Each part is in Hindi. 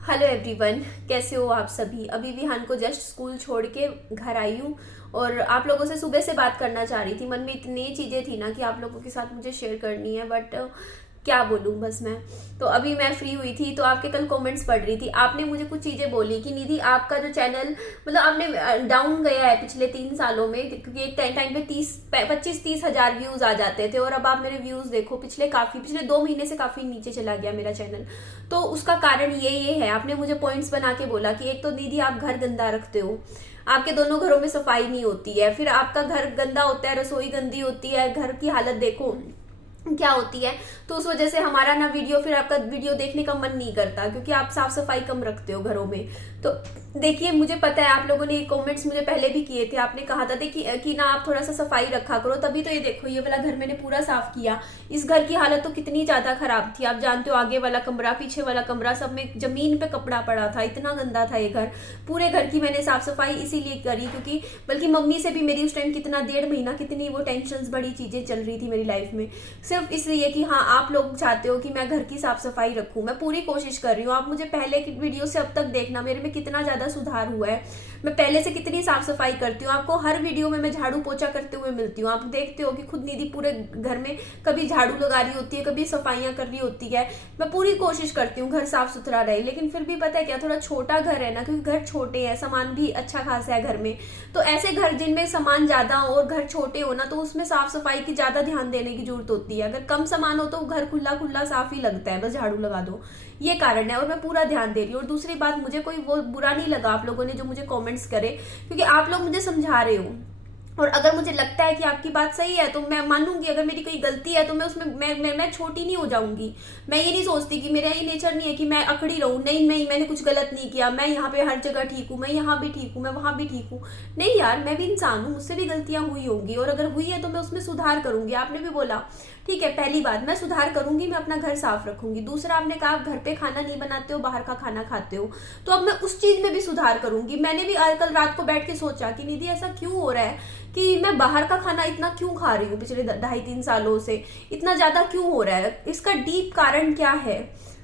हेलो एवरीवन, कैसे हो आप सभी। अभी विहान को जस्ट स्कूल छोड़ के घर आई हूँ और आप लोगों से सुबह से बात करना चाह रही थी। मन में इतनी चीज़ें थी ना कि आप लोगों के साथ मुझे शेयर करनी है, बट क्या बोलूँ बस मैं। तो अभी मैं फ्री हुई थी तो आपके कल कमेंट्स पढ़ रही थी। आपने मुझे कुछ चीज़ें बोली कि निधि आपका जो चैनल मतलब आपने डाउन गया है पिछले 3 सालों में, क्योंकि एक टाइम पे 25-30 हज़ार व्यूज़ आ जाते थे और अब आप मेरे व्यूज़ देखो, पिछले 2 महीने से काफ़ी नीचे चला गया मेरा चैनल। तो उसका कारण ये है, आपने मुझे पॉइंट्स बना के बोला कि एक तो दीदी आप घर गंदा रखते हो, आपके दोनों घरों में सफाई नहीं होती है, फिर आपका घर गंदा होता है, रसोई गंदी होती है, घर की हालत देखो क्या होती है। तो उस वजह से हमारा ना वीडियो, फिर आपका वीडियो देखने का मन नहीं करता क्योंकि आप साफ सफाई कम रखते हो घरों में। तो देखिए, मुझे पता है आप लोगों ने कमेंट्स मुझे पहले भी किए थे। आपने कहा था देखिए कि ना आप थोड़ा सा सफाई रखा करो, तभी तो ये देखो ये वाला घर मैंने पूरा साफ किया। इस घर की हालत तो कितनी ज्यादा खराब थी, आप जानते हो। आगे वाला कमरा, पीछे वाला कमरा, सब में जमीन पे कपड़ा पड़ा था, इतना गंदा था ये घर। पूरे घर की मैंने साफ सफाई इसीलिए करी क्योंकि बल्कि मम्मी से भी मेरी उस टाइम कितना 1.5 महीना कितनी वो टेंशन बड़ी चीजें चल रही थी मेरी लाइफ में, सिर्फ इसलिए कि हाँ आप लोग चाहते हो कि मैं घर की साफ सफाई रखूं। मैं पूरी कोशिश कर रही हूँ। आप मुझे पहले की वीडियो से अब तक देखना, मेरे में कितना ज्यादा सुधार हुआ है। मैं पहले से कितनी साफ सफाई करती हूँ, आपको हर वीडियो में मैं झाड़ू पोछा करते हुए मिलती हूँ। आप देखते हो कि खुद निधि पूरे घर में कभी झाड़ू लगा रही होती है, कभी सफाइयां कर रही होती है। मैं पूरी कोशिश करती हूँ घर साफ सुथरा रहे, लेकिन फिर भी पता है क्या, थोड़ा छोटा घर है ना, क्योंकि घर छोटे हैं, सामान भी अच्छा खासा है घर में। तो ऐसे घर जिनमें सामान ज्यादा हो और घर छोटे हो ना, तो उसमें साफ सफाई की ज्यादा ध्यान देने की जरूरत होती है। अगर कम सामान हो तो घर खुला खुला साफ ही लगता है, बस झाड़ू लगा दो, ये कारण है। और मैं पूरा ध्यान दे रही हूँ। और दूसरी बात, मुझे कोई वो बुरा नहीं लगा आप लोगों ने जो मुझे कमेंट्स करे, क्योंकि आप लोग मुझे समझा रहे हो। और अगर मुझे लगता है कि आपकी बात सही है तो मैं मानूंगी, अगर मेरी कोई गलती है तो मैं उसमें मैं छोटी नहीं हो जाऊंगी। मैं ये नहीं सोचती कि मेरा ये नेचर नहीं है कि मैं अकड़ी रहूं, नहीं मैंने कुछ गलत नहीं किया, मैं यहाँ पे हर जगह ठीक हूँ, मैं यहाँ भी ठीक हूँ, मैं वहां भी ठीक हूँ। नहीं यार, मैं भी इंसान हूँ, मुझसे भी गलतियां हुई होंगी, और अगर हुई है तो मैं उसमें सुधार करूंगी। आपने भी बोला, ठीक है, पहली बात मैं सुधार करूंगी, मैं अपना घर साफ रखूंगी। दूसरा, आपने कहा आप घर पे खाना नहीं बनाते हो, बाहर का खाना खाते हो, तो अब मैं उस चीज में भी सुधार करूंगी। मैंने भी कल रात को बैठ के सोचा कि निधि ऐसा क्यों हो रहा है कि मैं बाहर का खाना इतना क्यों खा रही हूँ, पिछले 2.5-3 सालों से इतना ज्यादा क्यों हो रहा है, इसका डीप कारण क्या है।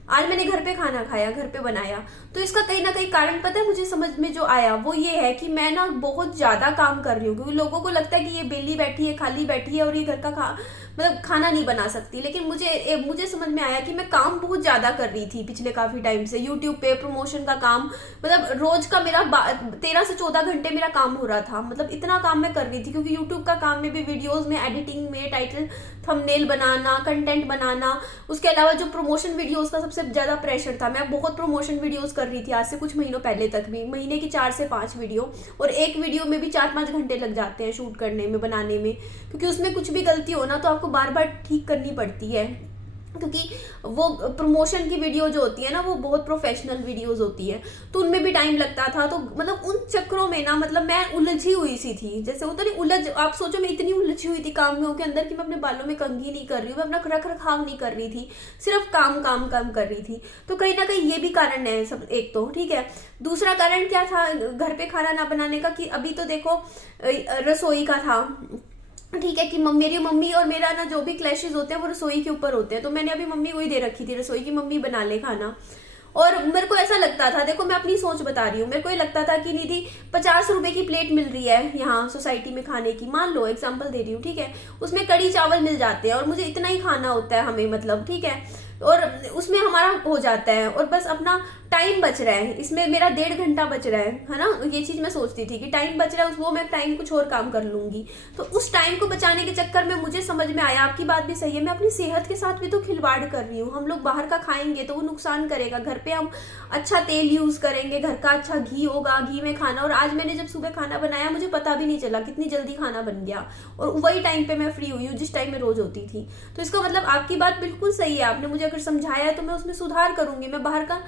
आज मैंने घर पे खाना खाया, घर पे बनाया, तो इसका कहीं ना कहीं कारण पता है मुझे समझ में जो आया, वो ये है कि मैं ना बहुत ज्यादा काम कर रही हूँ। क्योंकि लोगों को लगता है कि ये बेली बैठी है, खाली बैठी है और ये घर का मतलब खाना नहीं बना सकती, लेकिन मुझे समझ में आया कि मैं काम बहुत ज्यादा कर रही थी पिछले काफी टाइम से। यूट्यूब पे प्रमोशन का काम, मतलब रोज का मेरा 13 से 14 घंटे मेरा काम हो रहा था, मतलब इतना काम मैं कर रही थी। क्योंकि यूट्यूब का काम में भी वीडियोज में एडिटिंग में, टाइटल थंबनेल बनाना, कंटेंट बनाना, उसके अलावा जो प्रमोशन वीडियोस का सबसे ज्यादा प्रेशर था। मैं बहुत प्रमोशन वीडियोस कर रही थी आज से कुछ महीनों पहले तक भी, महीने की 4 से 5 वीडियो, और एक वीडियो में भी 4-5 घंटे लग जाते हैं शूट करने में, बनाने में। क्योंकि उसमें कुछ भी गलती हो ना तो आपको बार बार ठीक करनी पड़ती है, क्योंकि वो प्रमोशन की वीडियो जो होती है ना वो बहुत प्रोफेशनल वीडियोस होती है, तो उनमें भी टाइम लगता था। तो मतलब उन चक्करों में ना, मतलब मैं उलझी हुई सी थी, जैसे होता नहीं उलझ, आप सोचो मैं इतनी उलझी हुई थी कामों के अंदर कि मैं अपने बालों में कंघी नहीं कर रही हूँ, मैं अपना रख रखाव नहीं कर रही थी, सिर्फ काम काम काम कर रही थी। तो कहीं ना कहीं ये भी कारण है सब, एक तो ठीक है। दूसरा कारण क्या था घर पे खाना ना बनाने का, कि अभी तो देखो रसोई का था, ठीक है, कि मेरी मम्मी और मेरा ना जो भी क्लैशेस होते हैं वो रसोई के ऊपर होते हैं। तो मैंने अभी मम्मी को ही दे रखी थी रसोई की, मम्मी बना ले खाना। और मेरे को ऐसा लगता था, देखो मैं अपनी सोच बता रही हूँ, मेरे को ये लगता था कि निधि 50 रुपए की प्लेट मिल रही है यहाँ सोसाइटी में खाने की, मान लो एग्जाम्पल दे रही हूँ, ठीक है, उसमें कड़ी चावल मिल जाते हैं और मुझे इतना ही खाना होता है हमें, मतलब ठीक है, और उसमें हमारा हो जाता है और बस अपना टाइम बच रहा है, इसमें मेरा 1.5 घंटा बच रहा है ना। ये चीज मैं सोचती थी कि टाइम बच रहा है, वो मैं टाइम कुछ और काम कर लूंगी। तो उस टाइम को बचाने के चक्कर में मुझे समझ में आया, आपकी बात भी सही है, मैं अपनी सेहत के साथ भी तो खिलवाड़ कर रही हूँ। हम लोग बाहर का खाएंगे तो वो नुकसान करेगा, घर पे हम अच्छा तेल यूज करेंगे, घर का अच्छा घी होगा, घी में खाना। और आज मैंने जब सुबह खाना बनाया मुझे पता भी नहीं चला कितनी जल्दी खाना बन गया, और वही टाइम पे मैं फ्री हुई हूँ जिस टाइम में रोज होती थी। तो इसका मतलब आपकी बात बिल्कुल सही है, आपने मुझे अगर समझाया है तो मैं उसमें सुधार करूंगी। मैं बाहर का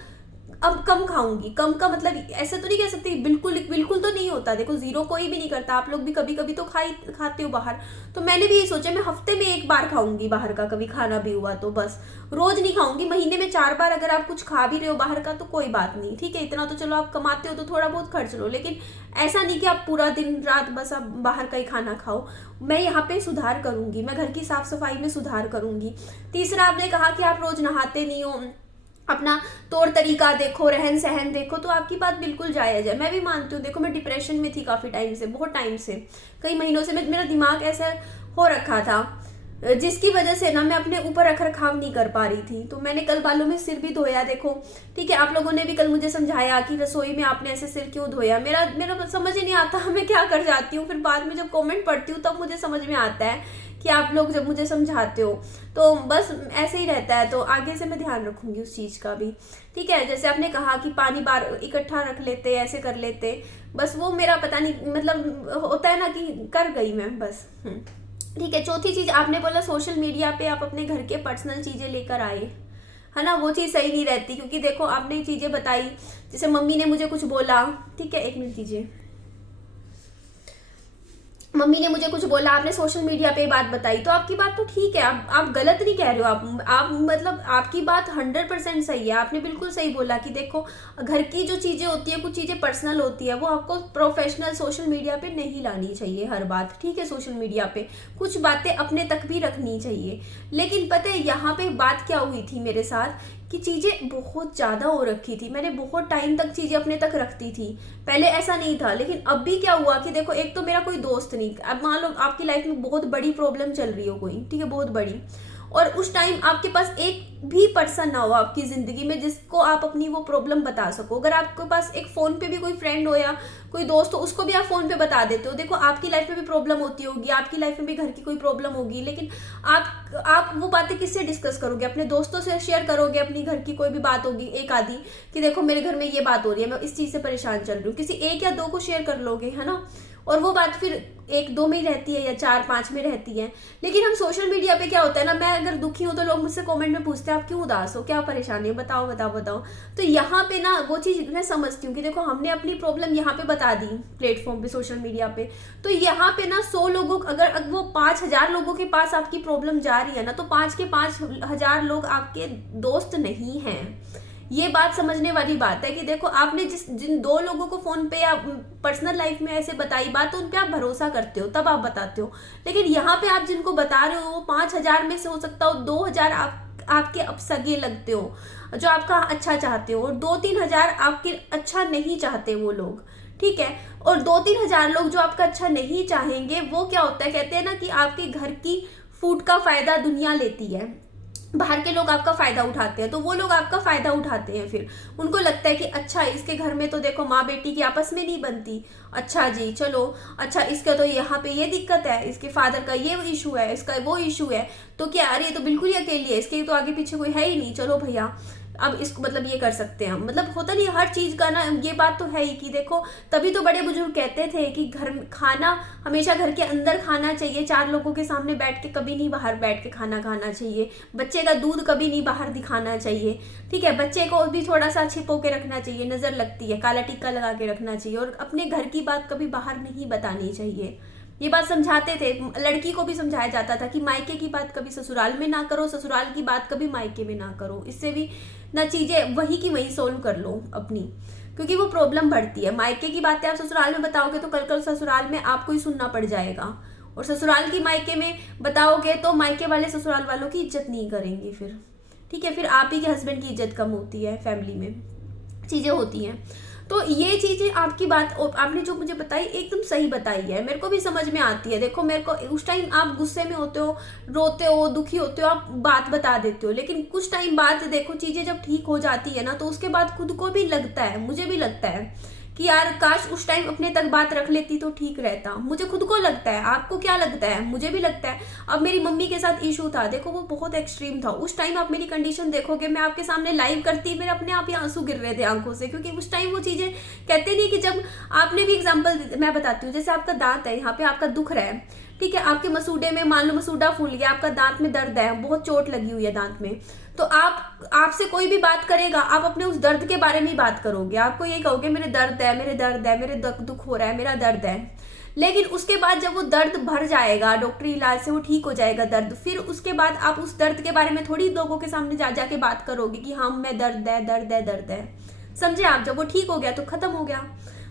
अब कम खाऊंगी। कम का मतलब ऐसा तो नहीं कह सकती बिल्कुल बिल्कुल तो नहीं होता, देखो जीरो कोई भी नहीं करता, आप लोग भी कभी कभी तो खाते हो बाहर। तो मैंने भी ये सोचा मैं हफ्ते में 1 बार खाऊंगी बाहर का, कभी खाना भी हुआ तो, बस रोज नहीं खाऊंगी। महीने में 4 बार अगर आप कुछ खा भी रहे हो बाहर का तो कोई बात नहीं, ठीक है, इतना तो चलो आप कमाते हो तो थोड़ा बहुत खर्च लो, लेकिन ऐसा नहीं कि आप पूरा दिन रात बस आप बाहर का ही खाना खाओ। मैं यहाँ पे सुधार करूंगी, मैं घर की साफ सफाई में सुधार करूंगी। तीसरा, आपने कहा कि आप रोज नहाते नहीं हो, अपना तौर तरीका देखो, रहन सहन देखो, तो आपकी बात बिल्कुल जायज़ है। मैं भी मानती हूँ, देखो मैं डिप्रेशन में थी काफ़ी टाइम से, बहुत टाइम से, कई महीनों से मेरा दिमाग ऐसा हो रखा था जिसकी वजह से ना मैं अपने ऊपर रख रखाव नहीं कर पा रही थी। तो मैंने कल बालों में सिर भी धोया, देखो ठीक है। आप लोगों ने भी कल मुझे समझाया कि रसोई में आपने ऐसे सिर क्यों धोया। मेरा मेरा समझ ही नहीं आता मैं क्या कर जाती हूँ। फिर बाद में जब कमेंट पढ़ती हूँ तब मुझे समझ में आता है कि आप लोग जब मुझे समझाते हो, तो बस ऐसे ही रहता है। तो आगे से मैं ध्यान रखूंगी उस चीज़ का भी, ठीक है। जैसे आपने कहा कि पानी बार इकट्ठा रख लेते, ऐसे कर लेते, बस वो मेरा पता नहीं, मतलब होता है ना कि कर गई मैं बस। ठीक है। चौथी चीज़ आपने बोला सोशल मीडिया पे आप अपने घर के पर्सनल चीज़ें लेकर आए, है ना, वो चीज़ सही नहीं रहती। क्योंकि देखो आपने चीज़ें बताई, जैसे मम्मी ने मुझे कुछ बोला, ठीक है, 1 मिनट दीजिए, मम्मी ने मुझे कुछ बोला, आपने सोशल मीडिया पे बात बताई, तो आपकी बात तो ठीक है, आप गलत नहीं कह रहे हो। आप मतलब आपकी बात 100% सही है। आपने बिल्कुल सही बोला कि देखो घर की जो चीज़ें होती है, कुछ चीज़ें पर्सनल होती है, वो आपको प्रोफेशनल सोशल मीडिया पे नहीं लानी चाहिए हर बात, ठीक है। सोशल मीडिया पे कुछ बातें अपने तक भी रखनी चाहिए। लेकिन पता है यहाँ पे बात क्या हुई थी मेरे साथ, कि चीज़ें बहुत ज़्यादा हो रखी थी, मैंने बहुत टाइम तक चीज़ें अपने तक रखती थी। पहले ऐसा नहीं था, लेकिन अब भी क्या हुआ कि देखो एक तो मेरा कोई दोस्त नहीं, अब मान लो आपकी लाइफ में बहुत बड़ी प्रॉब्लम चल रही हो कोई, ठीक है, बहुत बड़ी, और उस टाइम आपके पास एक भी पर्सन ना हो आपकी जिंदगी में जिसको आप अपनी वो प्रॉब्लम बता सको। अगर आपके पास एक फोन पे भी कोई फ्रेंड हो या कोई दोस्त हो, उसको भी आप फोन पे बता देते हो। देखो आपकी लाइफ में भी प्रॉब्लम होती होगी, आपकी लाइफ में भी घर की कोई प्रॉब्लम होगी, लेकिन आप वो बातें किससे डिस्कस करोगे? अपने दोस्तों से शेयर करोगे, अपनी घर की कोई भी बात होगी एक आधी, कि देखो मेरे घर में ये बात हो रही है, मैं इस चीज से परेशान चल रही हूँ, किसी 1 या 2 को शेयर कर लोगे, है ना। और वो बात फिर 1-2 में ही रहती है या 4-5 में रहती है। लेकिन हम सोशल मीडिया पे क्या होता है ना, मैं अगर दुखी हूं तो लोग मुझसे कमेंट में पूछते हैं आप क्यों उदास हो, क्या परेशानी है, बताओ बताओ बताओ। तो यहाँ पे ना वो चीज मैं समझती हूँ कि देखो हमने अपनी प्रॉब्लम यहाँ पे बता दी प्लेटफॉर्म पे, सोशल मीडिया पे, तो यहाँ पे ना 100 लोगों, अगर वो 5000 लोगों के पास आपकी प्रॉब्लम जा रही है ना, तो 5 के 5000 लोग आपके दोस्त नहीं हैं। ये बात समझने वाली बात है कि देखो आपने जिन 2 लोगों को फोन पे या पर्सनल लाइफ में ऐसे बताई बात, तो उन पे आप भरोसा करते हो, तब आप बताते हो। लेकिन यहाँ पे आप जिनको बता रहे हो वो 5000 में से हो सकता हो 2000 आपके अपसगे लगते हो, जो आपका अच्छा चाहते हो, और 2-3 हजार आपके अच्छा नहीं चाहते वो लोग, ठीक है। और 2-3 हजार लोग जो आपका अच्छा नहीं चाहेंगे, वो क्या होता है, कहते हैं ना कि आपके घर की फूड का फायदा दुनिया लेती है, बाहर के लोग आपका फायदा उठाते हैं, तो वो लोग आपका फायदा उठाते हैं। फिर उनको लगता है कि अच्छा इसके घर में तो देखो माँ बेटी की आपस में नहीं बनती, अच्छा जी चलो, अच्छा इसका तो यहाँ पे ये दिक्कत है, इसके फादर का ये इशू है, इसका वो इशू है, तो क्या अरे ये तो बिल्कुल ही अकेली है, इसके तो आगे पीछे कोई है ही नहीं, चलो भैया अब इसको मतलब ये कर सकते हैं। मतलब होता नहीं हर चीज का ना, ये बात तो है ही कि देखो तभी तो बड़े बुजुर्ग कहते थे कि घर खाना हमेशा घर के अंदर खाना चाहिए, 4 लोगों के सामने बैठ के कभी नहीं बाहर बैठ के खाना खाना चाहिए, बच्चे का दूध कभी नहीं बाहर दिखाना चाहिए, ठीक है। बच्चे को भी थोड़ा सा छिपो के रखना चाहिए, नजर लगती है, काला टीका लगा के रखना चाहिए, और अपने घर की बात कभी बाहर नहीं बतानी चाहिए। ये बात समझाते थे, लड़की को भी समझाया जाता था कि मायके की बात कभी ससुराल में ना करो, ससुराल की बात कभी मायके में ना करो, इससे भी ना चीजें वही की वही सोल्व कर लो अपनी, क्योंकि वो प्रॉब्लम बढ़ती है। मायके की बातें आप ससुराल में बताओगे तो कल कल ससुराल में आपको ही सुनना पड़ जाएगा, और ससुराल की मायके में बताओगे तो मायके वाले ससुराल वालों की इज्जत नहीं करेंगे फिर, ठीक है। फिर आप ही के हस्बैंड की इज्जत कम होती है, फैमिली में चीजें होती हैं। तो ये चीजें आपकी बात आपने जो मुझे बताई एकदम सही बताई है, मेरे को भी समझ में आती है। देखो मेरे को उस टाइम आप गुस्से में होते हो, रोते हो, दुखी होते हो, आप बात बता देते हो, लेकिन कुछ टाइम बाद देखो चीजें जब ठीक हो जाती है ना, तो उसके बाद खुद को भी लगता है, मुझे भी लगता है कि यार काश उस टाइम अपने तक बात रख लेती तो ठीक रहता। मुझे खुद को लगता है, आपको क्या लगता है? मुझे भी लगता है। अब मेरी मम्मी के साथ इशू था, देखो वो बहुत एक्सट्रीम था, उस टाइम आप मेरी कंडीशन देखोगे, मैं आपके सामने लाइव करती, मेरे अपने आप ही आंसू गिर रहे थे आंखों से, क्योंकि उस टाइम वो चीजें कहते नहीं कि जब आपने भी एग्जाम्पल मैं बताती हूँ, जैसे आपका दांत है, यहाँ पे आपका दुख रहा है, ठीक है, आपके मसूडे में मान लो मसूडा फूल गया, आपका दांत में दर्द है, बहुत चोट लगी हुई है दांत में, तो आपसे कोई भी बात करेगा, आप अपने उस दर्द के बारे में ही बात करोगे, आपको ये कहोगे मेरे दर्द है, मेरे दर्द है, मेरे दुख हो रहा है, मेरा दर्द है। लेकिन उसके बाद जब वो दर्द भर जाएगा, डॉक्टरी इलाज से वो ठीक हो जाएगा दर्द, फिर उसके बाद आप उस दर्द के बारे में थोड़ी लोगों के सामने जा जाके बात करोगे कि हाँ मैं दर्द है दर्द है दर्द है, समझे आप? जब वो ठीक हो गया तो खत्म हो गया।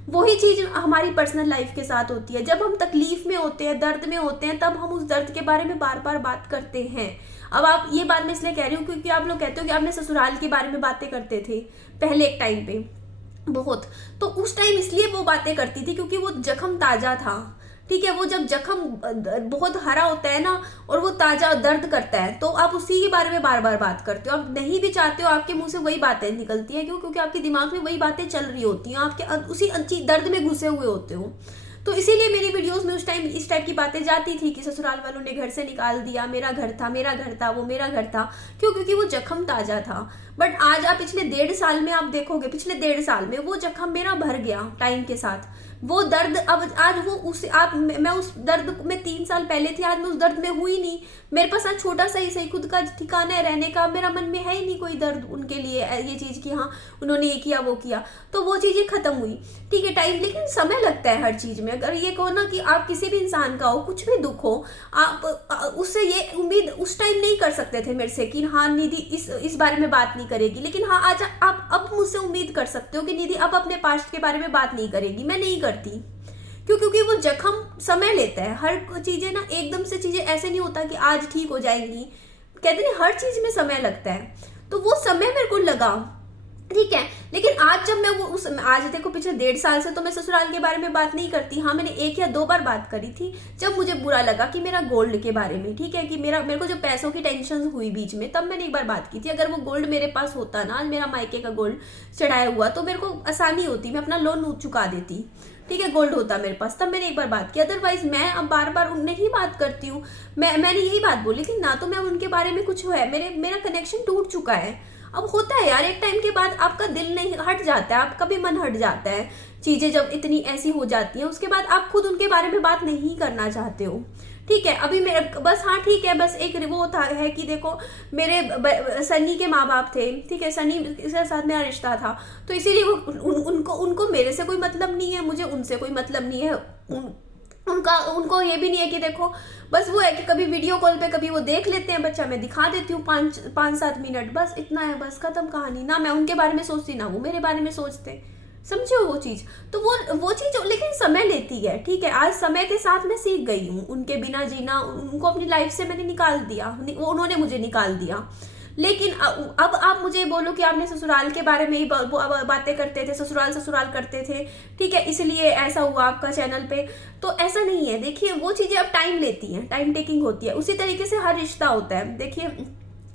वही चीज हमारी पर्सनल लाइफ के साथ होती है। जब हम तकलीफ में होते हैं, दर्द में होते हैं, तब हम उस दर्द के बारे में बार बार बात करते हैं। अब आप ये बात मैं इसलिए कह रही हूँ क्योंकि आप लोग कहते हो कि आपने ससुराल के बारे में बातें करते थे पहले एक टाइम पे बहुत, तो उस टाइम इसलिए वो बातें करती थी क्योंकि वो जख्म ताजा था। ठीक है, वो जब जख्म बहुत हरा होता है ना और वो ताजा दर्द करता है, तो आप उसी के बारे में बार बार बात करते हो। आप नहीं भी चाहते हो, आपके मुंह से वही बातें निकलती है। क्यों? क्योंकि आपके दिमाग में वही बातें चल रही होती हैं, आपके उसी दर्द में घुसे हुए होते हो। तो इसीलिए मेरी वीडियोस में उस टाइम इस टाइप की बातें जाती थी कि ससुराल वालों ने घर से निकाल दिया, मेरा घर था, मेरा घर था, वो मेरा घर था। क्यों? क्योंकि वो जख्म ताजा था। बट आज आप पिछले 1.5 साल में आप देखोगे, पिछले 1.5 साल में वो जख्म मेरा भर गया टाइम के साथ। वो दर्द अब आज वो उस आप मैं उस दर्द में 3 साल पहले थी, आज मैं उस दर्द में हुई नहीं। मेरे पास आज छोटा सा ही सही खुद का ठिकाना है रहने का, मेरा मन में है ही नहीं कोई दर्द उनके लिए ये चीज की हाँ उन्होंने ये किया वो किया, तो वो चीजें खत्म हुई। ठीक है, टाइम लेकिन समय लगता है हर चीज में। अगर ये कहो ना कि आप किसी भी इंसान का हो, कुछ भी दुख हो, आप उससे ये उम्मीद उस टाइम नहीं कर सकते थे मेरे से कि हाँ निधि इस बारे में बात नहीं करेगी। लेकिन हाँ आज आप अब मुझसे उम्मीद कर सकते हो कि निधि अब अपने पास्ट के बारे में बात नहीं करेगी। मैं नहीं करती। क्यों? क्योंकि वो जख्म समय लेता है। हर चीजें ना एकदम से चीजें ऐसे नहीं होता कि आज ठीक हो जाएंगी। कहते नहीं हर चीज में समय लगता है, तो वो समय मेरे को लगा। ठीक है, लेकिन आज जब मैं आज देखो पिछले 1.5 साल से तो मैं ससुराल के बारे में बात नहीं करती। हाँ मैंने 1 या 2 बार बात करी थी जब मुझे बुरा लगा कि मेरा गोल्ड के बारे में। ठीक है, कि मेरे को जो पैसों की टेंशन हुई बीच में, तब मैंने एक बार बात की थी। अगर वो गोल्ड मेरे पास होता ना, आज मेरा मायके का गोल्ड चढ़ाया हुआ, तो मेरे को आसानी होती, मैं अपना लोन चुका देती। ठीक है, गोल्ड होता मेरे पास, तब मैंने एक बार बात की। अदरवाइज मैं अब बार बार उनने ही बात करती हूँ। मैंने यही बात बोली थी ना, तो मैं उनके बारे में कुछ है, मेरा कनेक्शन टूट चुका है। अब होता है यार, एक टाइम के बाद आपका दिल नहीं हट जाता है, आपका भी मन हट जाता है। चीजें जब इतनी ऐसी हो जाती हैं, उसके बाद आप खुद उनके बारे में बात नहीं करना चाहते हो। ठीक है, अभी मेरे बस हाँ ठीक है, बस एक वो था है कि देखो मेरे सनी के माँ बाप थे। ठीक है, सनी के साथ मेरा रिश्ता था, तो इसीलिए उनको मेरे से कोई मतलब नहीं है, मुझे उनसे कोई मतलब नहीं है। उनको ये भी नहीं है कि देखो, बस वो है कि कभी वीडियो कॉल पे कभी वो देख लेते हैं बच्चा, मैं दिखा देती हूँ 5-7 मिनट, बस इतना है, बस खत्म कहानी। ना मैं उनके बारे में सोचती, ना वो मेरे बारे में सोचते। समझो वो चीज, तो वो चीज लेकिन समय लेती है। ठीक है, आज समय के साथ मैं सीख गई हूँ उनके बिना जीना। उनको अपनी लाइफ से मैंने निकाल दिया, उन्होंने मुझे निकाल दिया। लेकिन अब आप मुझे बोलो कि आपने ससुराल के बारे में ही बातें करते थे, ससुराल करते थे, ठीक है, इसलिए ऐसा हुआ आपका चैनल पे। तो ऐसा नहीं है। देखिए वो चीजें अब टाइम लेती हैं, टाइम टेकिंग होती है। उसी तरीके से हर रिश्ता होता है। देखिए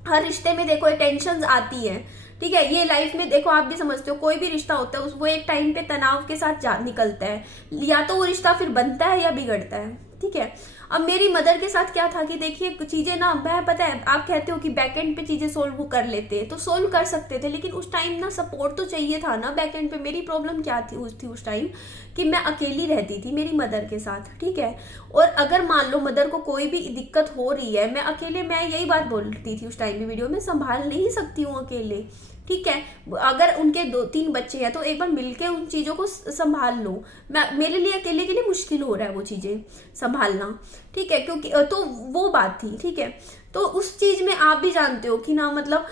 हर रिश्ते में देखो टेंशन आती है। ठीक है, ये लाइफ में देखो आप भी समझते हो, कोई भी रिश्ता होता है वो एक टाइम पे तनाव के साथ निकलता है। या तो वो रिश्ता फिर बनता है या बिगड़ता है। ठीक है, अब मेरी मदर के साथ क्या था कि देखिए चीजें ना, मैं पता है आप कहते हो कि बैकएंड पे चीजें सोल्व कर लेते, तो सोल्व कर सकते थे, लेकिन उस टाइम ना सपोर्ट तो चाहिए था ना बैकएंड पे। मेरी प्रॉब्लम क्या थी उस टाइम कि मैं अकेली रहती थी मेरी मदर के साथ। ठीक है, और अगर मान लो मदर को कोई भी दिक्कत हो रही है, मैं अकेले, मैं यही बात बोलती थी उस टाइम की वीडियो में, संभाल नहीं सकती हूँ अकेले। ठीक है, अगर उनके 2-3 बच्चे हैं तो एक बार मिलके उन चीजों को संभाल लो। मेरे लिए अकेले के लिए मुश्किल हो रहा है वो चीजें संभालना। ठीक है, क्योंकि तो वो बात थी। ठीक है, तो उस चीज में आप भी जानते हो कि ना, मतलब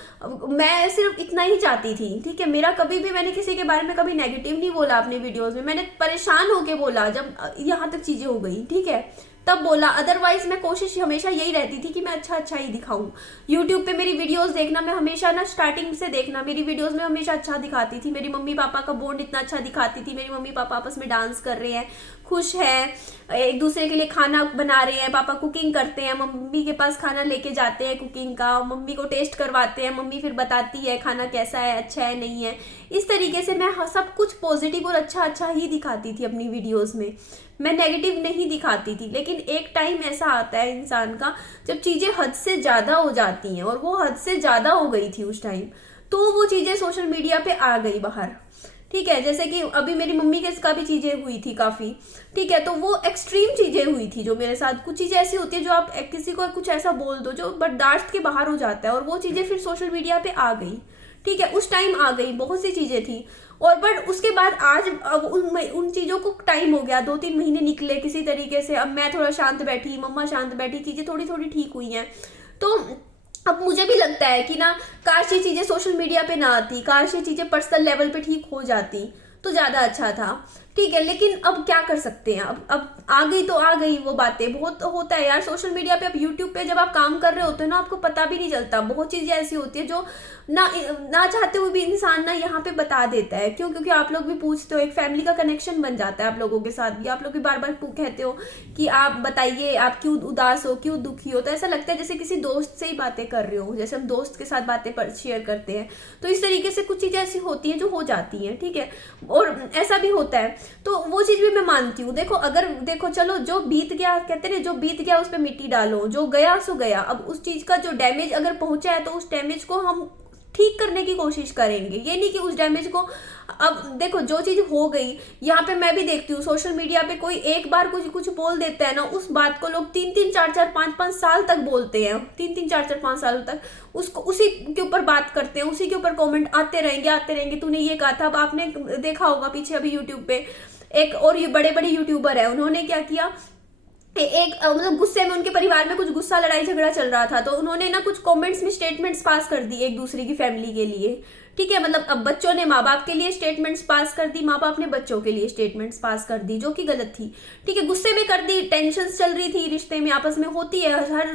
मैं सिर्फ इतना ही चाहती थी। ठीक है, मेरा कभी भी मैंने किसी के बारे में कभी नेगेटिव नहीं बोला अपने वीडियोस में। मैंने परेशान होके बोला जब यहाँ तक चीजें हो गई। ठीक है, तब बोला। अदरवाइज मैं कोशिश हमेशा यही रहती थी कि मैं अच्छा ही दिखाऊं। यूट्यूब पे मेरी वीडियोस देखना, मैं हमेशा ना स्टार्टिंग से देखना, मेरी वीडियोस में हमेशा अच्छा दिखाती थी। मेरी मम्मी पापा का बॉन्ड इतना अच्छा दिखाती थी। मेरी मम्मी पापा आपस में डांस कर रहे हैं, खुश है, एक दूसरे के लिए खाना बना रहे हैं, पापा कुकिंग करते हैं, मम्मी के पास खाना लेके जाते हैं कुकिंग का, मम्मी को टेस्ट करवाते हैं, मम्मी फिर बताती है खाना कैसा है, अच्छा है नहीं है। इस तरीके से मैं सब कुछ पॉजिटिव और अच्छा ही दिखाती थी अपनी वीडियोस में, मैं नेगेटिव नहीं दिखाती थी। लेकिन एक टाइम ऐसा आता है इंसान का जब चीजें हद से ज्यादा हो जाती हैं, और वो हद से ज्यादा हो गई थी उस टाइम, तो वो चीजें सोशल मीडिया पे आ गई बाहर। ठीक है, जैसे कि अभी मेरी मम्मी के का भी चीजें हुई थी काफी। ठीक है, तो वो एक्सट्रीम चीजें हुई थी जो मेरे साथ। कुछ चीजें ऐसी होती है जो आप किसी को कुछ ऐसा बोल दो जो बर्दाश्त के बाहर हो जाता है, और वो चीजें फिर सोशल मीडिया पे आ गई। ठीक है, उस टाइम आ गई, बहुत सी चीजें थी। और बट उसके बाद आज अब उन चीजों को टाइम हो गया, 2-3 महीने निकले किसी तरीके से। अब मैं थोड़ा शांत बैठी, मम्मा शांत बैठी, चीजें थोड़ी थोड़ी ठीक हुई हैं। तो अब मुझे भी लगता है कि ना, काश ये चीजें सोशल मीडिया पे ना आती, काश ये चीजें पर्सनल लेवल पे ठीक हो जाती तो ज्यादा अच्छा था। ठीक है, लेकिन अब क्या कर सकते हैं, अब आ गई तो आ गई वो बातें। बहुत होता है यार सोशल मीडिया पे, अब यूट्यूब पे जब आप काम कर रहे होते हो ना, आपको पता भी नहीं चलता। बहुत चीजें ऐसी होती है जो ना ना चाहते हुए भी इंसान ना यहाँ पे बता देता है। क्यों? क्योंकि आप लोग भी पूछते हो, एक फैमिली का कनेक्शन बन जाता है आप लोगों के साथ भी। आप लोग भी बार बार कहते हो कि आप बताइए आप क्यों उदास हो, क्यों दुखी हो। तो ऐसा लगता है जैसे किसी दोस्त से ही बातें कर रहे हो, जैसे हम दोस्त के साथ बातें शेयर करते हैं। तो इस तरीके से कुछ चीजें ऐसी होती हैं जो हो जाती हैं, ठीक है, और ऐसा भी होता है। तो वो चीज भी मैं मानती हूँ। देखो अगर देखो चलो, जो बीत गया, कहते हैं जो बीत गया उस पर मिट्टी डालो, जो गया सो गया। अब उस चीज का जो डैमेज अगर पहुंचा है तो उस डैमेज को हम ठीक करने की कोशिश करेंगे। ये नहीं कि उस डैमेज को, अब देखो जो चीज हो गई, यहाँ पे मैं भी देखती हूँ सोशल मीडिया पे कोई एक बार कुछ कुछ बोल देता है ना, उस बात को लोग 3-3, 4-4, 5-5 साल तक बोलते हैं। 3-3, 4-4, 5 साल तक उसको उसी के ऊपर बात करते हैं, उसी के ऊपर कमेंट आते रहेंगे, तूने ये कहा था। अब आपने देखा होगा पीछे अभी यूट्यूब पे एक और ये बड़े बड़े यूट्यूबर है, उन्होंने क्या किया, एक मतलब गुस्से में, उनके परिवार में कुछ गुस्सा लड़ाई झगड़ा चल रहा था, तो उन्होंने ना कुछ कमेंट्स में स्टेटमेंट्स पास कर दी एक दूसरे की फैमिली के लिए, ठीक है। मतलब अब बच्चों ने माँ बाप के लिए स्टेटमेंट्स पास कर दी, माँ बाप ने बच्चों के लिए स्टेटमेंट्स पास कर दी, जो कि गलत थी, ठीक है। गुस्से में कर दी, टेंशन चल रही थी रिश्ते में, आपस में होती है,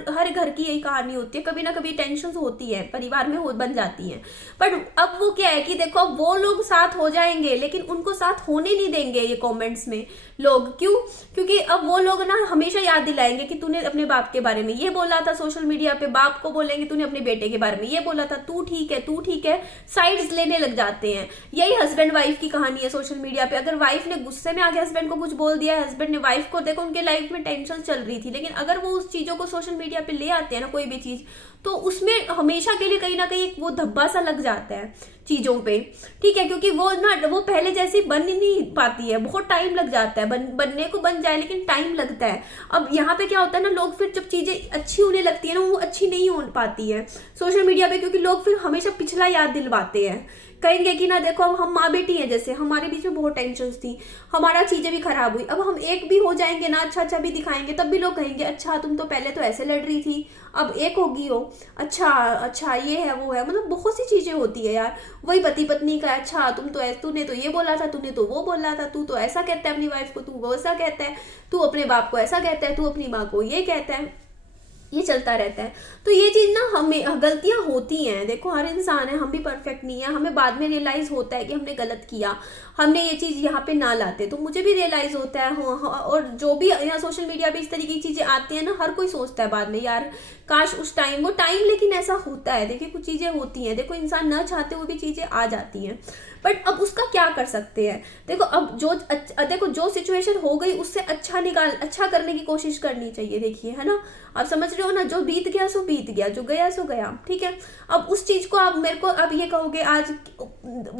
हर घर की यही कहानी होती है, कभी ना कभी टेंशन होती है परिवार में, बन जाती है। पर अब वो क्या है कि देखो अब वो लोग साथ हो जाएंगे, लेकिन उनको साथ होने नहीं देंगे ये कॉमेंट्स में लोग। क्यों? क्योंकि अब वो लोग ना हमेशा याद दिलाएंगे कि तूने अपने बाप के बारे में ये बोला था सोशल मीडिया पे, बाप को बोलेंगे तूने अपने बेटे के बारे में ये बोला था, तू ठीक है, तू ठीक है, साइड्स लेने लग जाते हैं। यही हस्बैंड वाइफ की कहानी है सोशल मीडिया पे। अगर वाइफ ने गुस्से में आके हस्बैंड को कुछ बोल दिया, हस्बैंड ने वाइफ को, देखो उनके लाइफ में टेंशन चल रही थी, लेकिन अगर वो उस चीजों को सोशल मीडिया पे ले आते हैं ना, कोई भी चीज, तो उसमें हमेशा के लिए कहीं ना कहीं वो धब्बा सा लग जाता है चीजों पे, ठीक है। क्योंकि वो पहले जैसी बन नहीं पाती है, बहुत टाइम लग जाता है, बनने को बन जाए लेकिन टाइम लगता है। अब यहाँ पे क्या होता है ना, लोग फिर जब चीजें अच्छी होने लगती है ना, वो अच्छी नहीं हो पाती है सोशल मीडिया पे, क्योंकि लोग फिर हमेशा पिछला याद दिलवाते हैं। कहेंगे कि ना देखो अब हम माँ बेटी हैं, जैसे हमारे बीच में बहुत टेंशन थी, हमारा चीजें भी खराब हुई, अब हम एक भी हो जाएंगे ना, अच्छा अच्छा भी दिखाएंगे, तब भी लोग कहेंगे अच्छा तुम तो पहले तो ऐसे लड़ रही थी, अब एक होगी हो, अच्छा अच्छा ये है वो है। मतलब बहुत सी चीजें होती है यार, वही पति पत्नी का, अच्छा तूने तो ये बोला था, तूने तो वो बोला था, तू तो ऐसा कहता है अपनी वाइफ को, तू वो ऐसा कहता है, तू अपने बाप को ऐसा कहता है, तू अपनी माँ को ये कहता है, ये चलता रहता है। तो ये चीज ना, हमें गलतियां होती हैं, देखो हर इंसान है, हम भी परफेक्ट नहीं है, हमें बाद में रियलाइज होता है कि हमने गलत किया, हमने ये चीज यहाँ पे ना लाते। तो मुझे भी रियलाइज होता है और जो भी यहाँ सोशल मीडिया पे इस तरीके की चीजें आती है ना, हर कोई सोचता है बाद में यार काश उस टाइम वो टाइम, लेकिन ऐसा होता है। देखिए कुछ चीजें होती हैं, देखो इंसान न चाहते हुए भी चीजें आ जाती हैं, बट अब उसका क्या कर सकते हैं। देखो अब देखो जो सिचुएशन हो गई उससे अच्छा करने की कोशिश करनी चाहिए। देखिए है ना, आप समझ रहे हो ना, जो बीत गया सो बीत गया, जो गया सो गया, ठीक है। अब उस चीज को आप मेरे को अब ये कहोगे, आज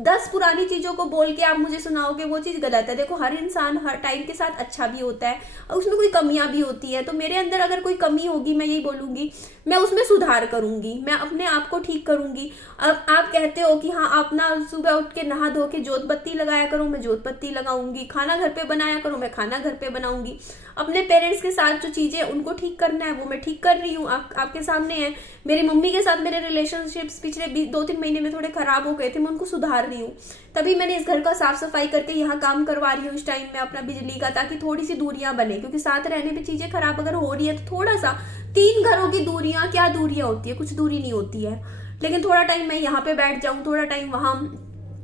10 पुरानी चीजों को बोल के आप मुझे सुनाओगे, वो चीज गलत है। देखो हर इंसान हर टाइम के साथ अच्छा भी होता है और उसमें कोई कमियां भी होती है। तो मेरे अंदर अगर कोई कमी होगी, मैं यही बोलूंगी, मैं उसमें सुधार करूंगी, मैं अपने आप को ठीक करूंगी। अब आप कहते हो कि हाँ आप ना सुबह उठ के नहा धो के जोत बत्ती लगाया करो, मैं जोत बत्ती लगाऊंगी, खाना घर पे बनाया करो, मैं खाना घर पे बनाऊंगी, अपने पेरेंट्स के साथ जो चीजें उनको ठीक करना है वो मैं ठीक कर रही हूँ, आपके सामने है। मेरी मम्मी के साथ मेरे रिलेशनशिप्स पिछले 2-3 महीने में थोड़े खराब हो गए थे, मैं उनको सुधार रही हूँ, तभी मैंने इस घर का साफ सफाई करके यहाँ काम करवा रही हूँ इस टाइम में अपना बिजली का, ताकि थोड़ी सी दूरियां बने। क्योंकि साथ रहने पे चीजें खराब अगर हो रही है तो थोड़ा सा, 3 घरों की दूरियां, क्या दूरियां होती है, कुछ दूरी नहीं होती है, लेकिन थोड़ा टाइम मैं यहाँ पे बैठ जाऊं, थोड़ा टाइम वहां,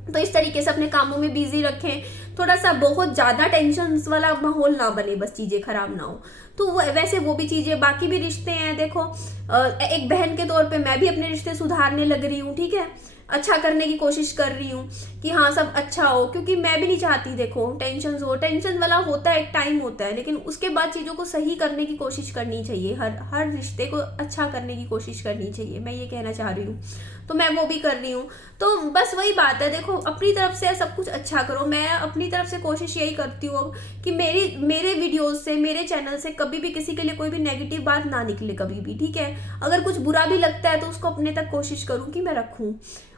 तो इस तरीके से अपने कामों में बिजी रखें, थोड़ा सा बहुत ज्यादा टेंशन वाला माहौल ना बने, बस चीजें खराब ना हो। तो वैसे वो भी चीजें, बाकी भी रिश्ते हैं, देखो एक बहन के तौर पे मैं भी अपने रिश्ते सुधारने लग रही हूँ, ठीक है, अच्छा करने की कोशिश कर रही हूँ कि हाँ सब अच्छा हो, क्योंकि मैं भी नहीं चाहती देखो टेंशन वाला होता है, एक टाइम होता है, लेकिन उसके बाद चीजों को सही करने की कोशिश करनी चाहिए, हर रिश्ते को अच्छा करने की कोशिश करनी चाहिए, मैं ये कहना चाह रही हूँ। तो मैं वो भी कर रही हूँ। तो बस वही बात है, देखो अपनी तरफ से सब कुछ अच्छा करो। मैं अपनी तरफ से कोशिश यही करती हूँ कि मेरे वीडियोस से, मेरे चैनल से कभी भी किसी के लिए कोई भी नेगेटिव बात ना निकले कभी भी, ठीक है। अगर कुछ बुरा भी लगता है तो उसको अपने तक कोशिश करूँ कि मैं रखूँ,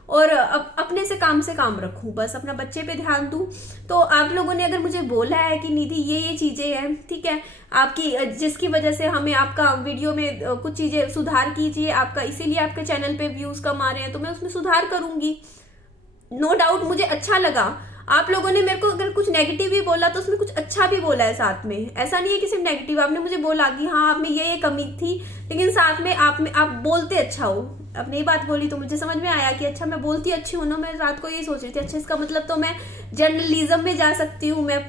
और अपने से काम रखूं, बस अपना बच्चे पे ध्यान दूं। तो आप लोगों ने अगर मुझे बोला है कि निधि ये चीजें हैं, ठीक है, आपकी जिसकी वजह से हमें आपका वीडियो में कुछ चीजें सुधार कीजिए, आपका इसीलिए आपके चैनल पे व्यूज कम आ रहे हैं, तो मैं उसमें सुधार करूंगी, नो डाउट। मुझे अच्छा लगा आप लोगों ने मेरे को अगर कुछ नेगेटिव भी बोला तो उसमें कुछ अच्छा भी बोला है साथ में। ऐसा नहीं है कि सिर्फ नेगेटिव, आपने मुझे बोला कि हाँ आप में ये कमी थी, लेकिन साथ में आप बोलते अच्छा हो। आपने ये बात बोली तो मुझे समझ में आया कि अच्छा मैं बोलती अच्छी हूँ ना। मैं रात को यही सोच रही थी, अच्छा इसका मतलब तो मैं जर्नलिज्म में जा सकती हूँ। मैं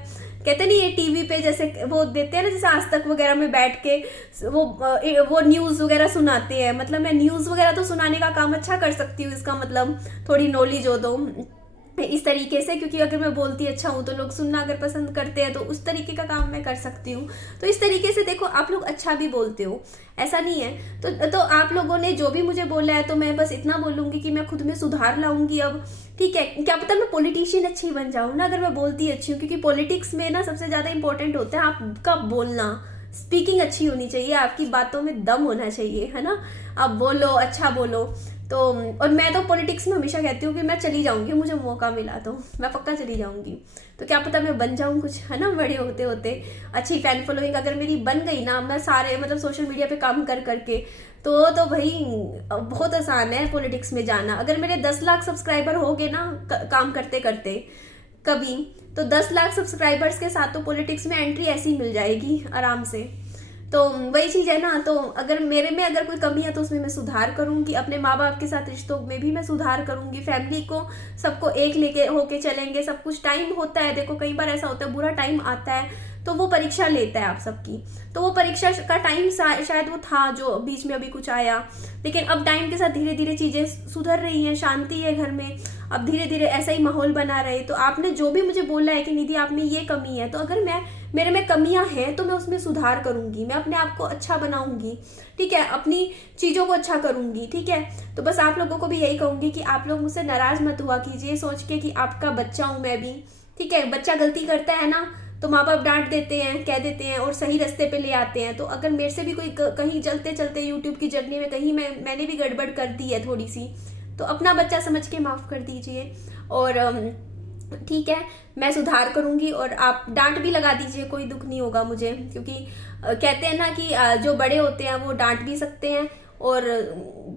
कहते नहीं ये टीवी पे जैसे वो देते हैं ना, जैसे आज तक वगैरह में बैठ के वो न्यूज़ वगैरह सुनाते हैं, मतलब मैं न्यूज़ वगैरह तो सुनाने का काम अच्छा कर सकती हूँ। इसका मतलब थोड़ी नॉलेज हो तो इस तरीके से, क्योंकि अगर मैं बोलती अच्छा हूँ तो लोग सुनना अगर पसंद करते हैं तो उस तरीके का काम मैं कर सकती हूँ। तो इस तरीके से देखो, आप लोग अच्छा भी बोलते हो, ऐसा नहीं है। तो आप लोगों ने जो भी मुझे बोला है तो मैं बस इतना बोलूँगी कि मैं खुद में सुधार लाऊंगी अब। ठीक है, क्या पता मैं पॉलिटिशियन अच्छी बन जाऊँ ना अगर मैं बोलती अच्छी हूँ, क्योंकि पॉलिटिक्स में ना सबसे ज़्यादा इंपॉर्टेंट होता है आपका बोलना। स्पीकिंग अच्छी होनी चाहिए, आपकी बातों में दम होना चाहिए, है ना। आप बोलो, अच्छा बोलो। तो और मैं तो पॉलिटिक्स में हमेशा कहती हूँ कि मैं चली जाऊंगी, मुझे मौका मिला तो मैं पक्का चली जाऊंगी। तो क्या पता मैं बन जाऊँ कुछ, है ना, बड़े होते होते अच्छी फैन फॉलोइंग अगर मेरी बन गई ना, मैं सारे मतलब सोशल मीडिया पे काम कर करके, तो भाई बहुत आसान है पॉलिटिक्स में जाना। अगर मेरे 10 लाख सब्सक्राइबर हो गए ना काम करते करते कभी, तो 10 लाख सब्सक्राइबर्स के साथ तो पॉलिटिक्स में एंट्री ऐसी मिल जाएगी आराम से। तो वही चीज़ है ना। तो अगर मेरे में अगर कोई कमी है तो उसमें मैं सुधार करूंगी। अपने माँ बाप के साथ रिश्तों में भी मैं सुधार करूंगी। फैमिली को सबको एक लेके होके चलेंगे। सब कुछ टाइम होता है, देखो कई बार ऐसा होता है बुरा टाइम आता है तो वो परीक्षा लेता है आप सबकी। तो वो परीक्षा का टाइम शायद वो था जो बीच में अभी कुछ आया, लेकिन अब टाइम के साथ धीरे धीरे चीज़ें सुधर रही हैं, शांति है घर में। अब धीरे धीरे ऐसा ही माहौल बना रहे। तो आपने जो भी मुझे बोला है कि निधि आप में ये कमी है, तो अगर मेरे में कमियां हैं तो मैं उसमें सुधार करूंगी, मैं अपने आप को अच्छा बनाऊंगी। ठीक है, अपनी चीज़ों को अच्छा करूंगी। ठीक है, तो बस आप लोगों को भी यही कहूंगी कि आप लोग मुझसे नाराज मत हुआ कीजिए सोच के कि आपका बच्चा हूं मैं भी। ठीक है, बच्चा गलती करता है ना तो माँ बाप डांट देते हैं, कह देते हैं और सही रास्ते पे ले आते हैं। तो अगर मेरे से भी कोई कहीं चलते चलते यूट्यूब की जर्नी में कहीं मैंने भी गड़बड़ कर दी है थोड़ी सी, तो अपना बच्चा समझ के माफ़ कर दीजिए। और ठीक है, मैं सुधार करूंगी। और आप डांट भी लगा दीजिए, कोई दुख नहीं होगा मुझे, क्योंकि कहते हैं ना कि जो बड़े होते हैं वो डांट भी सकते हैं और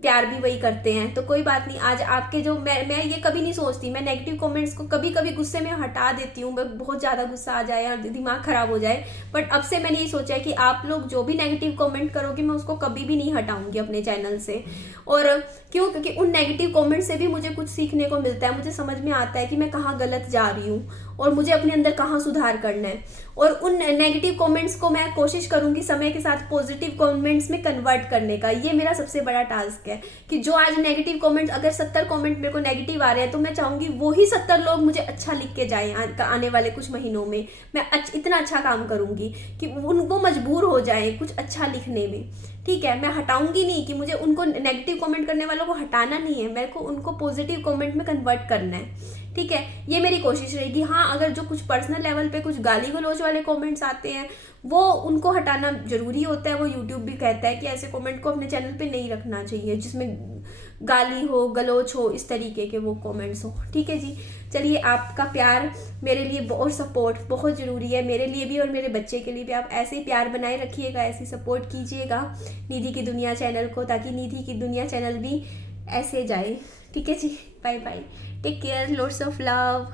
प्यार भी वही करते हैं। तो कोई बात नहीं, आज आपके जो मैं ये कभी नहीं सोचती, मैं नेगेटिव कमेंट्स को कभी कभी गुस्से में हटा देती हूँ, बहुत ज़्यादा गुस्सा आ जाए या दिमाग खराब हो जाए। बट अब से मैंने ये सोचा है कि आप लोग जो भी नेगेटिव कमेंट करोगे मैं उसको कभी भी नहीं हटाऊंगी अपने चैनल से। और क्यों? क्योंकि उन नेगेटिव कमेंट से भी मुझे कुछ सीखने को मिलता है, मुझे समझ में आता है कि मैं कहाँ गलत जा रही हूँ और मुझे अपने अंदर कहाँ सुधार करना है। और उन नेगेटिव कमेंट्स को मैं कोशिश करूंगी समय के साथ पॉजिटिव कमेंट्स में कन्वर्ट करने का। ये मेरा सबसे बड़ा टास्क है कि जो आज नेगेटिव कमेंट्स, अगर 70 कमेंट मेरे को नेगेटिव आ रहे हैं तो मैं चाहूंगी वही 70 लोग मुझे अच्छा लिख के जाएं। आने वाले कुछ महीनों में मैं इतना अच्छा काम करूंगी कि वो मजबूर हो जाए कुछ अच्छा लिखने में। ठीक है, मैं हटाऊंगी नहीं कि मुझे उनको नेगेटिव कमेंट करने वालों को हटाना नहीं है, मेरे को उनको पॉजिटिव कमेंट में कन्वर्ट करना है। ठीक है, ये मेरी कोशिश रहेगी। हाँ, अगर जो कुछ पर्सनल लेवल पे कुछ गाली गलौज वाले कमेंट्स आते हैं वो उनको हटाना जरूरी होता है। वो यूट्यूब भी कहता है कि ऐसे कमेंट को अपने चैनल पे नहीं रखना चाहिए जिसमें गाली हो, गलौज हो, इस तरीके के वो कमेंट्स हो। ठीक है जी, चलिए, आपका प्यार मेरे लिए और सपोर्ट बहुत ज़रूरी है, मेरे लिए भी और मेरे बच्चे के लिए भी। आप ऐसे ही प्यार बनाए रखिएगा, ऐसे सपोर्ट कीजिएगा निधि की दुनिया चैनल को, ताकि निधि की दुनिया चैनल भी ऐसे जाए। ठीक है जी, bye bye, take care, lots of love.